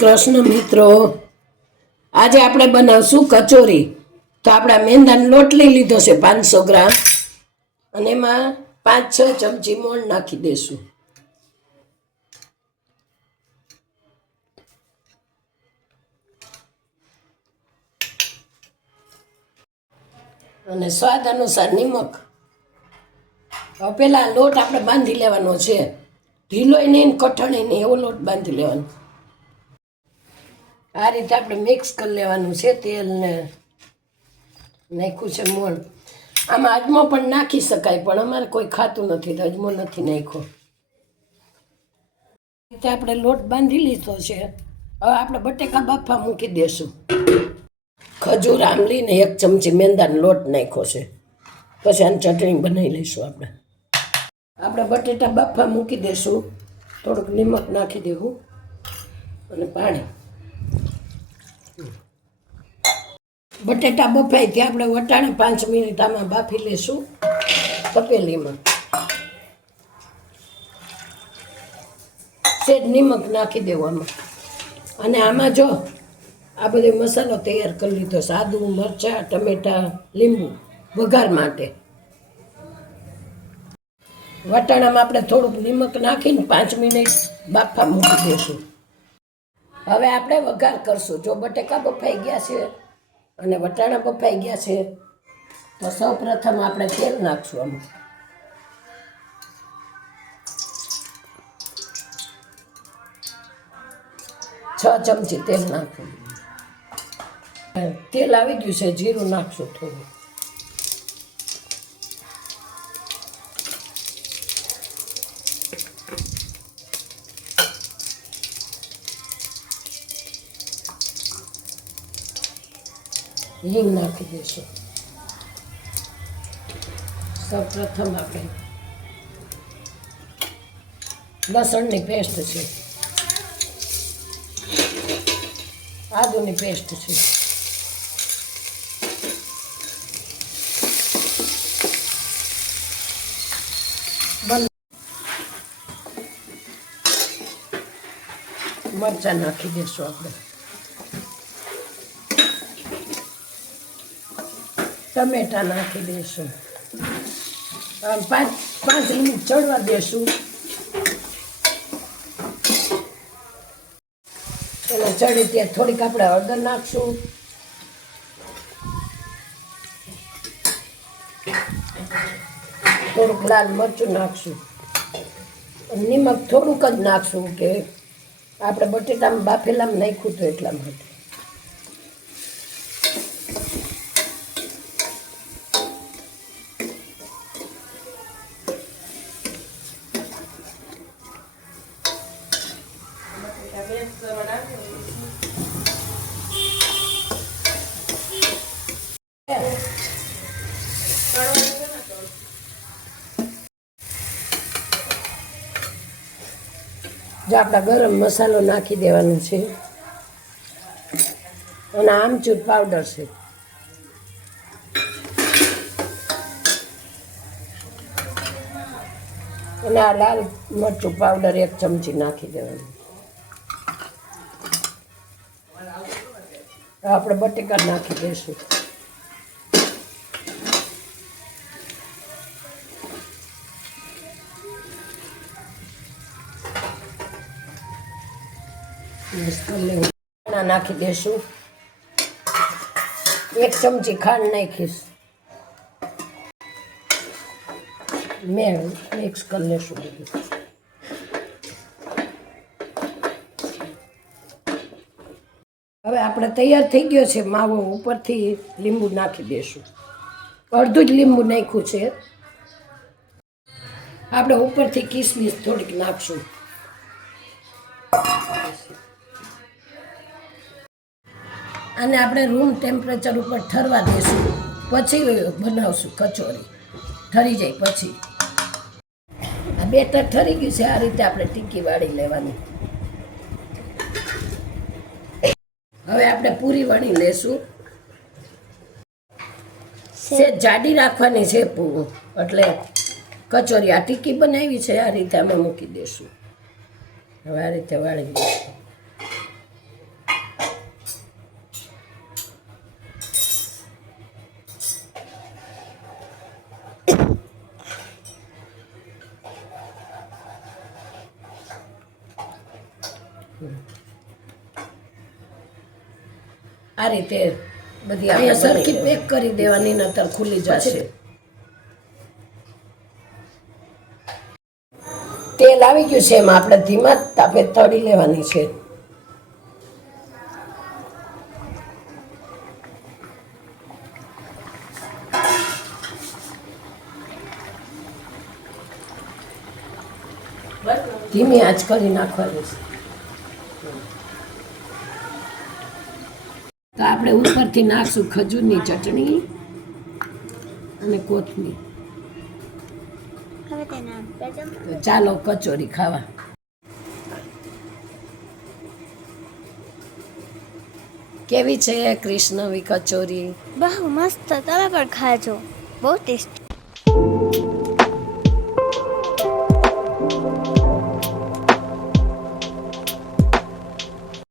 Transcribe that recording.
કૃષ્ણ મિત્રો, આજે આપણે બનાવશું કચોરી. તો આપણે મેંદાનો લોટ લઈ લીધો છે 500 ગ્રામ, અને એમાં 5-6 ચમચી મોણ નાખી દેશું. અને સ્વાદ અનુસાર નિમક. હવે પેલા લોટ આપણે બાંધી લેવાનો છે, ઢીલોય નહીં કઠણ નહીં, એવો લોટ બાંધી લેવાનો. આ રીતે આપણે મિક્સ કરી લેવાનું છે. તેલ ને નાખ્યું છે મોણ. આમાં અજમો પણ નાખી શકાય, પણ અમારે કોઈ ખાતું નથી તો અજમો નથી નાખ્યો. રીતે આપણે લોટ બાંધી લીધો છે. હવે આપણે બટેકા બાફવા મૂકી દેશું. ખજૂર આંબલી ને 1 ચમચી મેંદાનો લોટ નાખ્યો છે. પછી આની ચટણી બનાવી લઈશું. આપણે બટેટા બાફવા મૂકી દેશું. થોડુંક નિમક નાખી દેવું અને પાણી. બટેટા બફાય ત્યાં આપણે વટાણે 5 મિનિટ આમાં બાફી લેશું તપેલીમાં. સેજ નિમક નાખી દેવામાં. અને આમાં જો આ બધો મસાલો તૈયાર કરી લીધો છે. આદુ, મરચાં, ટમેટાં, લીંબુ વઘાર માટે. વટાણામાં આપણે થોડુંક નિમક નાખીને 5 મિનિટ બાફવા મૂકી દઈશું. હવે આપણે વઘાર કરશું. જો બટેકા બફાઈ ગયા છે અને વટાણા બફાઈ ગયા છે, તો સૌ પ્રથમ આપણે તેલ નાખશું. આમાં 6 ચમચી તેલ નાખવું. તેલ આવી ગયું છે, જીરું નાખશું થોડું. હિંગ નાખી દઈશું. સૌ પ્રથમ આપણે લસણની પેસ્ટ છે, આદુની પેસ્ટ છે, મરચાં નાખી દઈશું આપણે. ટમેટા નાખી દઈશું. 5 મિનિટ ચડવા દેશું. એટલે ચડી ત્યાં થોડીક આપણે હળદર નાખશું. થોડુંક લાલ મરચું નાખશું. નિમક થોડુંક જ નાખશું, કે આપણે બટેટામાં બાફેલામાં નાખ્યું હતું એટલા માટે. જો આપણા ગરમ મસાલો નાખી દેવાનો છે, અને આમચૂર પાવડર છે. અને આ લાલ મરચું પાવડર 1 ચમચી નાખી દેવાનું. આપણે બટેકા નાખી દઈશું. નાખી દઈશું. 1 ચમચી ખાંડ નાખીશ. મેં મિક્સ કરી લઈશું બધું. હવે આપણે તૈયાર થઈ ગયો છે માવો. ઉપરથી લીંબુ નાખી દઈશું. અડધું જ લીંબુ નાખ્યું છે. આપણે ઉપરથી કિસમિસ થોડીક નાખશું. અને આપણે રૂમ ટેમ્પરેચર ઉપર ઠરવા દઈશું. પછી બનાવશું કચોરી. ઠરી જાય પછી. આ બેટર ઠરી ગયું છે. આ રીતે આપણે ટીકી વાળી લેવાની. હવે આપણે પૂરી વણી લેશું. સેજ જાડી રાખવાની છે પૂરું. એટલે કચોરી આ ટીકી બનાવી છે, આ રીતે આમાં મૂકી દઈશું. હવે આ રીતે વાળી દઈશું. આ રીતે બધી આપણે સરખી પેક કરી દેવાની, નતર ખુલી જશે. તેલ આવી ગયું છે, એમાં આપણે ધીમા તાપે તળી લેવાની છે. ધીમી આંચ કરી નાખવાની છે. તો આપણે ઉપરથી નાખશું ખજૂરની ચટણી અને કોથમીર. તો ચાલો કચોરી ખાવા. કેવી છે કૃષ્ણવી કચોરી? બહુ મસ્ત, તમે પણ ખાજો, બહુ ટેસ્ટી.